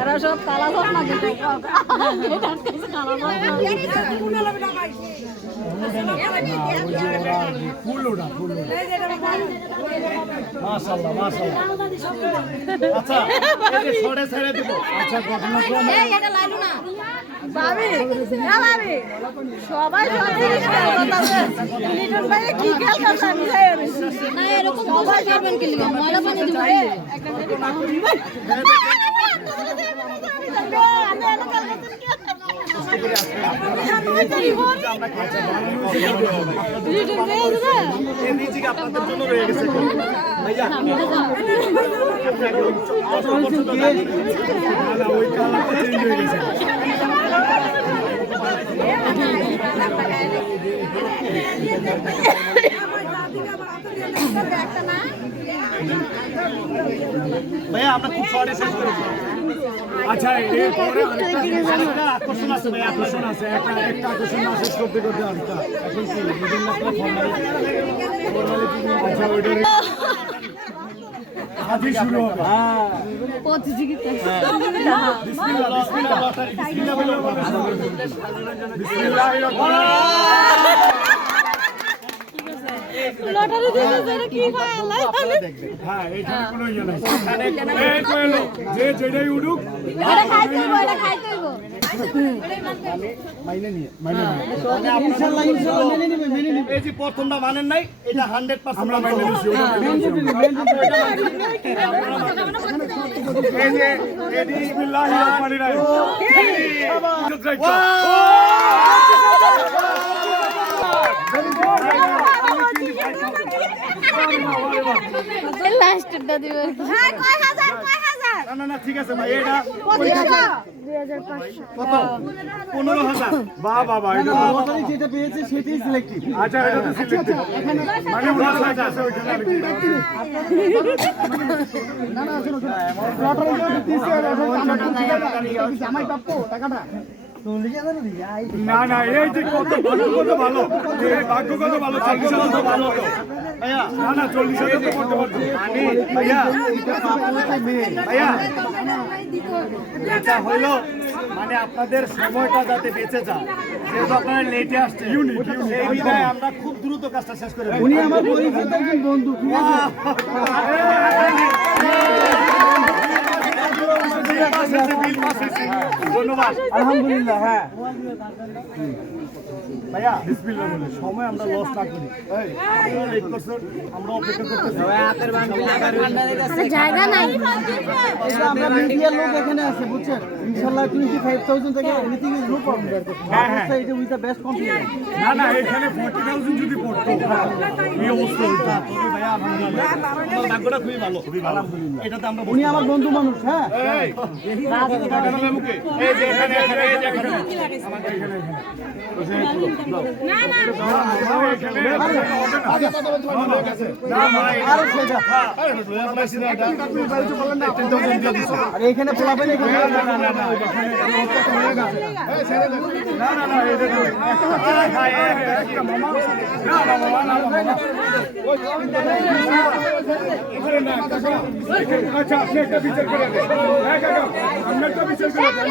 এরা সব কালা চশমা দিতে মাশাআল্লাহ মাশাআল্লাহ আচ্ছা এই যে ছড়ে ছেড়ে দিব আচ্ছা ঘটনাক্রমে এটা লাইলু না ভাবি না ভাবি সবাই লিটন ভাই কি খেল করছে আমি যাই না এরকম সবাই করবেন কি লিখা ময়লা পানি দিব আপনাদের জন্য রয়ে গেছে ভাইয়া ওই কালারটা চেঞ্জ হয়ে গেছে ভাইয়া আমরা খুব শর্টে শেষ করেছি আচ্ছা এরপরে আরেকটা আকর্ষণ আছে ভাই আকর্ষণ আছে একটা আকর্ষণ শেষ করতে করতে আরেকটা এখন কি বিভিন্ন আচ্ছা ওইটার হাতি শুরু হবে হ্যাঁ প্রতিযোগিতা বিসমিল্লাহ বিসমিল্লাহ বিসমিল্লাহ বিসমিল্লাহির রহমানির লটারি দিলে এটা কি পায় আল্লাহ হ্যাঁ এইটা কোনো ইয়ে নাই এই কইলো যে যেটাই উড়ুক এটা খাইতে হইব মাইনে নিয়ে ইনশাআল্লাহ মেনে নিবে এই যে প্রথমটা মানেন নাই এটা 100% আমরা মাইনে নিছি এই যে এডি বিসমিল্লাহির রহমানির রহিম লাস্টটা দিব হ্যাঁ কয় হাজার না না ঠিক আছে ভাই এটা 2500 কত 15000 বাহ বাহ বাহ এটা লটারি যেটা পেয়েছে সেটাই সিলেক্টেড আচ্ছা এটা তো সিলেক্টেড মানে 19000 আছে ওইখানে না না শুনো লটারি যেটা দিছে জামাই পাবো টাকাটা না না এই যে কত ভালো এই ভাগ্য কত ভালো 40,000 তো ভালো তো ভাইয়া না না 40,000 তো করতে পারতো আমি ভাইয়া ভাইয়া এটা হলো মানে আপনাদের সময়টা যাতে বেঁচে যায় যেহেতু আপনারা লেটে আসছে এই বিধায় আমরা খুব দ্রুত কাজটা শেষ করে উনি আমার পরিচিত একজন বন্ধু ধন্যবাদ আলহামদুলিল্লাহ হ্যাঁ ভাইয়া বিসমিল্লাহ বলে সময় আমরা লস না করি এই আপনারা লেট করছেন আমরা অপেক্ষা করতেছি হাতের বান্ডি লাগার জায়গা নাই আমরা মিডিয়ার লোক এখানে আছে বুঝছেন ইনশাআল্লাহ 25000 থেকে এনিথিং ইজ নো প্রবলেম হ্যাঁ হ্যাঁ এটা উইথ দ্য বেস্ট কমপ্লিমেন্ট না না এখানে 40000 যদি পড়তো এই অবস্থা হইতো ভাইয়া আলহামদুলিল্লাহ ভাগ্যটা খুবই ভালো আলহামদুলিল্লাহ এটাতে আমরা উনি আমার বন্ধু মানুষ হ্যাঁ এই মুখে এই যে এখানে এই যে এখানে আমাদের এখানে না না আরে এখানে পোলাবেন এখানে আচ্ছা আপনি একটা বিচার করে দেন হ্যাঁ কাকা আমরা একটা বিচার করে দেন